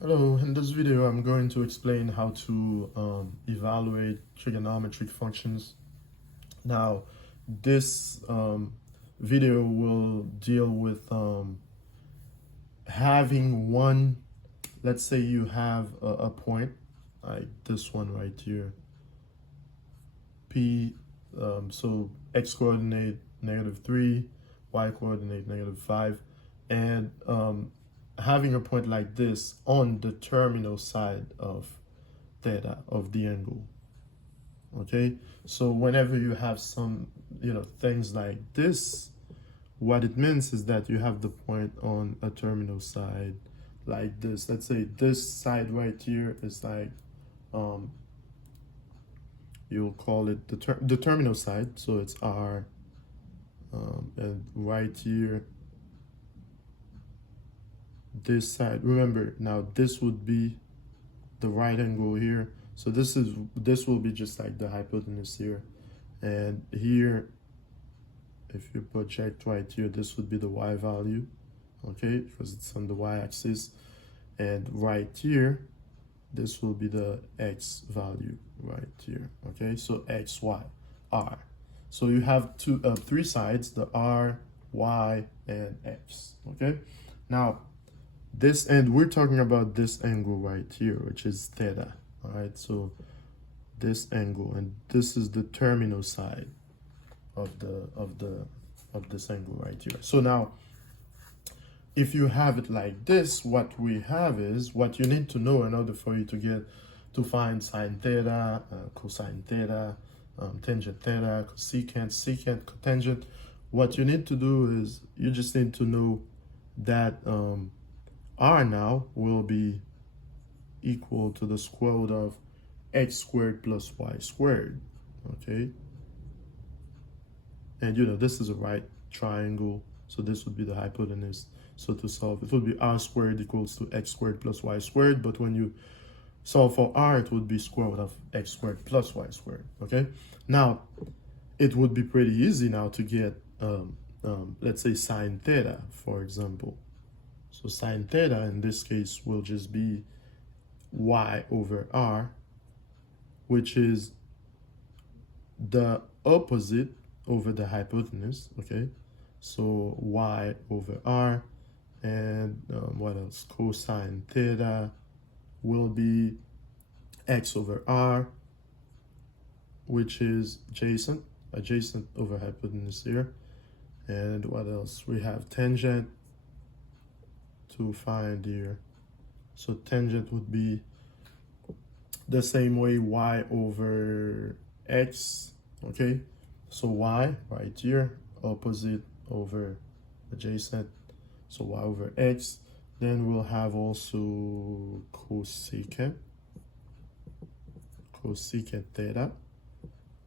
Hello, in this video I'm going to explain how to evaluate trigonometric functions. Now, this video will deal with having one, let's say you have a point, like this one right here, P, so x coordinate -3, y coordinate -5, and having a point like this on the terminal side of theta, of the angle. Okay, so whenever you have some things like this, what it means is that you have the point on a terminal side like this. Let's say this side right here is like you'll call it the terminal side, so it's R, and right here this side, remember now this would be the right angle here, so this will be just like the hypotenuse here, and here if you project right here, this would be the y value, okay, because it's on the y-axis, and right here this will be the x value right here. Okay, so x, y, r. So you have three sides, the r, y, and x. Okay, now this, and we're talking about this angle right here, which is theta. All right, so this angle, and this is the terminal side of this angle right here. So now if you have it like this, what we have is what you need to know in order for you to find sine theta, cosine theta, tangent theta, cosecant, secant, cotangent. What you need to do is you just need to know that r now will be equal to the square root of x squared plus y squared. Okay, and this is a right triangle, so this would be the hypotenuse. So to solve, it would be r squared equals to x squared plus y squared, but when you solve for r, it would be square root of x squared plus y squared. Okay, now it would be pretty easy now to get let's say sine theta, for example. So sine theta in this case will just be y over r, which is the opposite over the hypotenuse. Okay, so y over r, and what else? Cosine theta will be x over r, which is adjacent over hypotenuse here. And what else? We have tangent to find here. So tangent would be the same way, y over x. Okay, so y right here, opposite over adjacent, so y over x. Then we'll have also cosecant theta,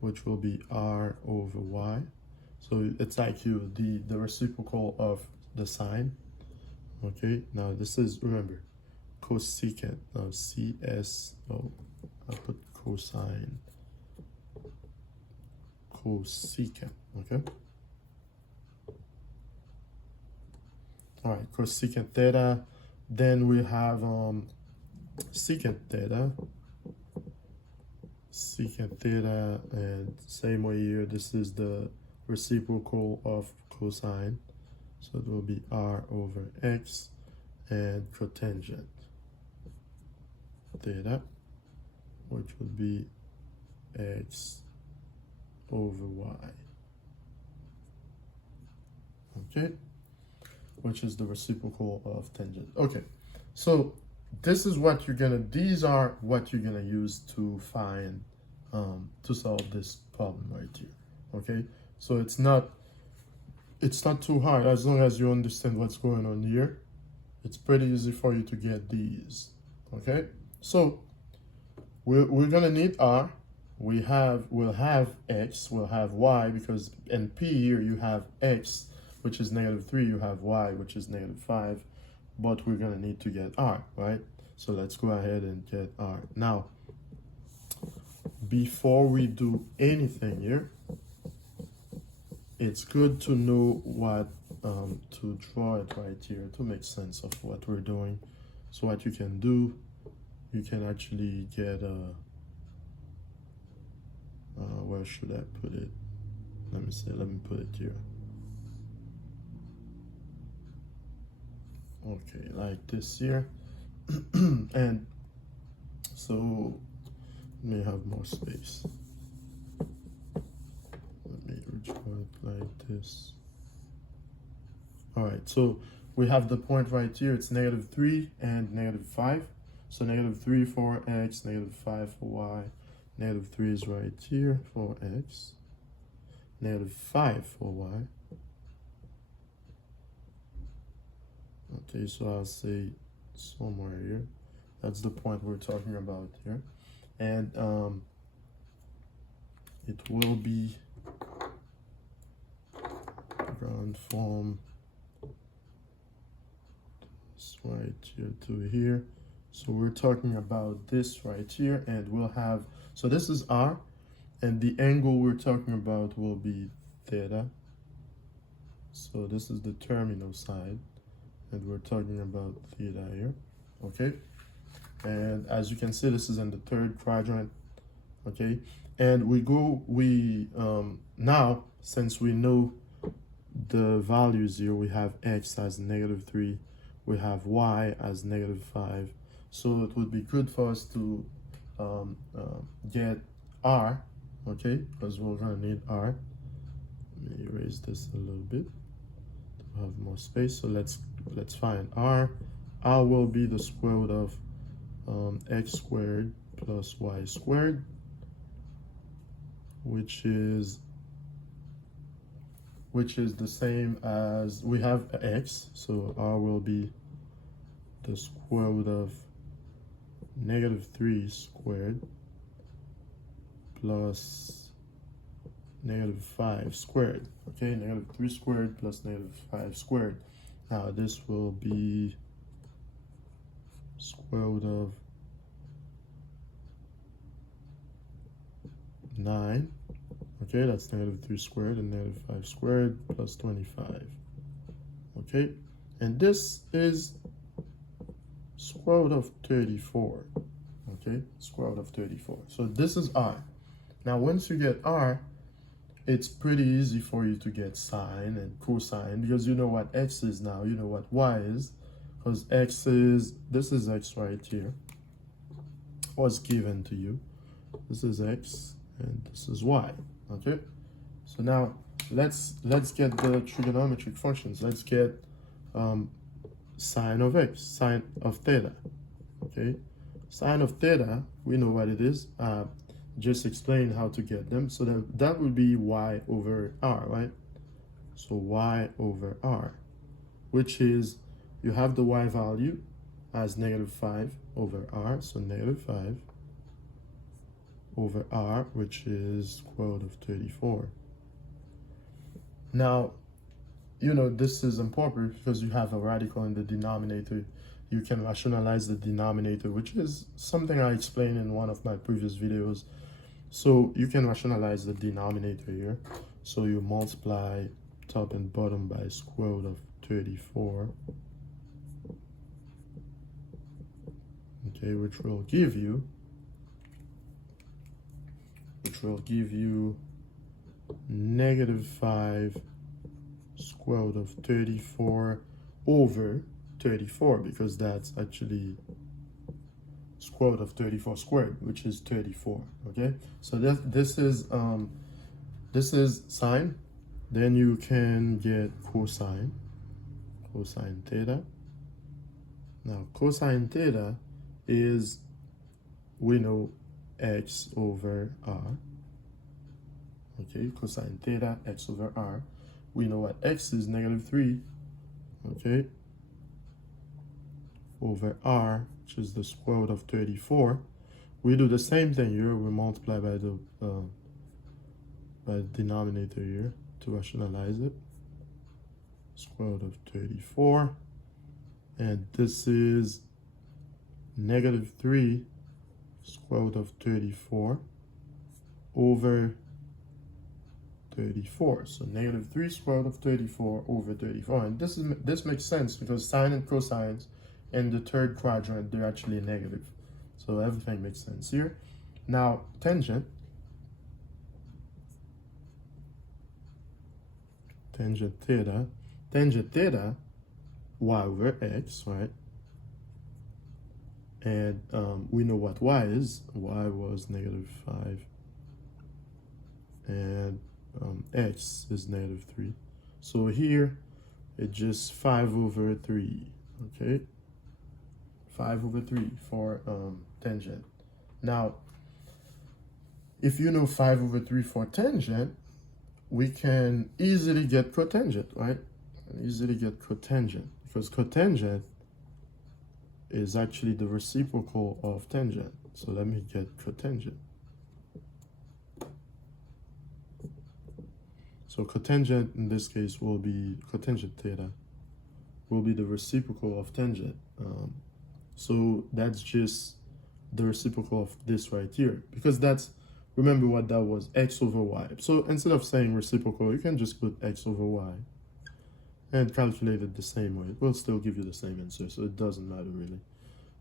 which will be r over y. So it's like the reciprocal of the sine. Okay, now this is, remember, cosecant, CSO, I'll put cosecant, okay? All right, cosecant theta. Then we have secant theta, and same way here, this is the reciprocal of cosine, so it will be r over x, and cotangent theta, which would be x over y. Okay, which is the reciprocal of tangent. Okay, so these are what you're gonna use to find to solve this problem right here. Okay, so it's not too hard as long as you understand what's going on here. It's pretty easy for you to get these. Okay, so we're gonna need r. We'll have x, we'll have y, because in p here you have x, which is -3, you have y, which is -5, but we're gonna need to get r, right? So let's go ahead and get r. Now, before we do anything here, it's good to know what to draw it right here to make sense of what we're doing. So what you can do, you can actually get where should I put it? Let me put it here. Okay, like this here. And so let me have more space. Let me draw it like this. All right, so we have the point right here. It's -3 and -5. So -3 for x, -5 for y. -3 is right here for x. -5 for y. Okay, so I'll say somewhere here. That's the point we're talking about here. And it will be ground from this right here to here. So we're talking about this right here, and we'll have, so this is r, and the angle we're talking about will be theta. So this is the terminal side, and we're talking about theta here, okay? And as you can see, this is in the third quadrant, okay? And now, since we know the values here, we have x as -3, we have y as -5. So it would be good for us to get r, okay? Because we're gonna need r. Let me erase this a little bit to have more space. So let's find r. R will be the square root of x squared plus y squared, which is the same as, we have x, so r will be the square root of -3 squared plus -5 squared, okay? -3 squared plus -5 squared. Now this will be square root of 9, okay? That's -3 squared and -5 squared plus 25, okay? And this is square root of 34, okay? Square root of 34. So this is r. Now once you get r, it's pretty easy for you to get sine and cosine, because you know what x is now, you know what y is, because x is, this is x right here, was given to you. This is x and this is y, okay? So now let's get the trigonometric functions. Let's get sine of x, sine of theta, okay? Sine of theta, we know what it is. Just explain how to get them. So that would be y over r, right? So y over r, which is, you have the y value as -5 over r, so -5 over r, which is square root of 34. Now, you know, this is important because you have a radical in the denominator. You can rationalize the denominator, which is something I explained in one of my previous videos. So you can rationalize the denominator here. So you multiply top and bottom by square root of 34. Okay, which will give you -5 square root of 34 over 34, because that's actually square root of 34 squared, which is 34, okay? So this is sine. Then you can get cosine theta. Now cosine theta is, we know, x over r, okay? Cosine theta, x over r. We know what x is, -3, okay, over r, which is the square root of 34. We do the same thing here. We multiply by the denominator here to rationalize it. Square root of 34, and this is -3 square root of 34 over 34. So -3 square root of 34 over 34. And this makes sense because sine and cosines, and the third quadrant, they're actually negative. So everything makes sense here. Now, tangent theta, y over x, right? And we know what y is. Y was -5, and x is -3. So here, it's just 5/3, okay? 5/3 for tangent. Now, if you know 5/3 for tangent, we can easily get cotangent, right? Easily get cotangent, because cotangent is actually the reciprocal of tangent. So let me get cotangent. So cotangent in this case will be cotangent theta, will be the reciprocal of tangent. So that's just the reciprocal of this right here, because that's, remember what that was, x over y. So instead of saying reciprocal, you can just put x over y and calculate it the same way. It will still give you the same answer, so it doesn't matter really.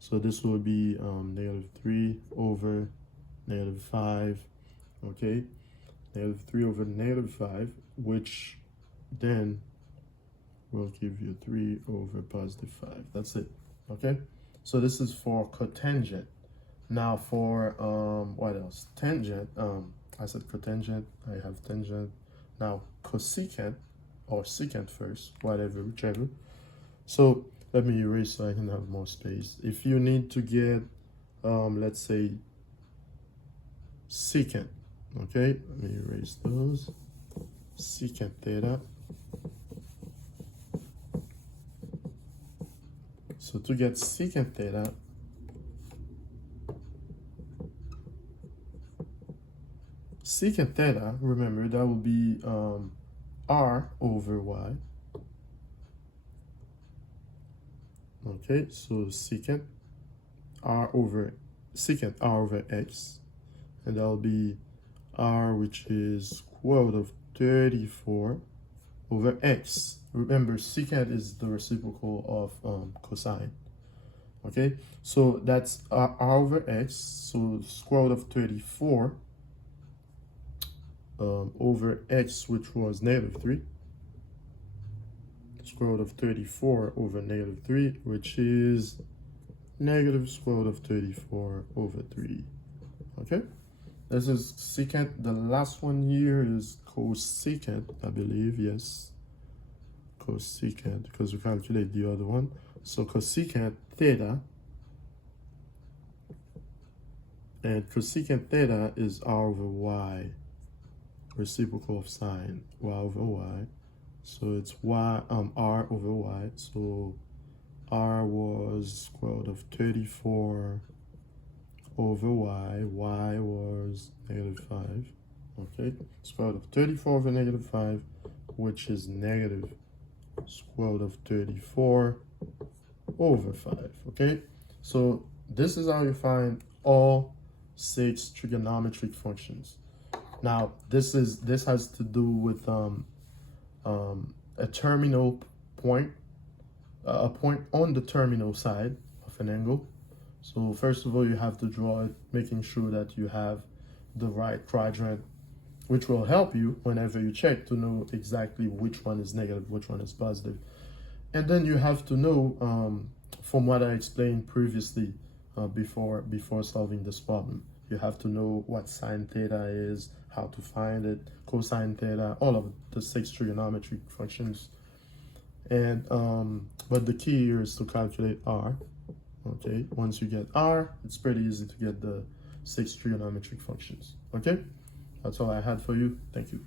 So this will be -3 over -5, okay? -3 over -5, which then will give you 3 over +5. That's it, okay? So this is for cotangent. Now for what else? Tangent. I said cotangent. I have tangent. Now cosecant, or secant first, whatever, whichever. So let me erase so I can have more space. If you need to get, let's say, secant, okay, let me erase those. Secant theta. So to get secant theta, remember, that will be r over y. Okay, so secant r over x, and that'll be r, which is square root of 34 over x. Remember, secant is the reciprocal of cosine. Okay, so that's r over x, so square root of 34 over x, which was -3. Square root of 34 over -3, which is negative square root of 34 over 3. Okay, this is secant. The last one here is cosecant, I believe. Yes, cosecant, because we calculate the other one. So cosecant theta, and cosecant theta is r over y, reciprocal of sine, y over y. So it's y, r over y. So r was square root of 34 over y. Y was -5. Okay, square root of 34 over -5, which is negative square root of 34 over 5. Okay, so this is how you find all 6 trigonometric functions. Now this has to do with a terminal point, a point on the terminal side of an angle. So first of all, you have to draw it, making sure that you have the right quadrant, which will help you whenever you check to know exactly which one is negative, which one is positive. And then you have to know, from what I explained previously, before solving this problem, you have to know what sine theta is, how to find it, cosine theta, all of the 6 trigonometric functions. And but the key here is to calculate r. Okay, once you get r, it's pretty easy to get the 6 trigonometric functions. Okay, that's all I had for you. Thank you.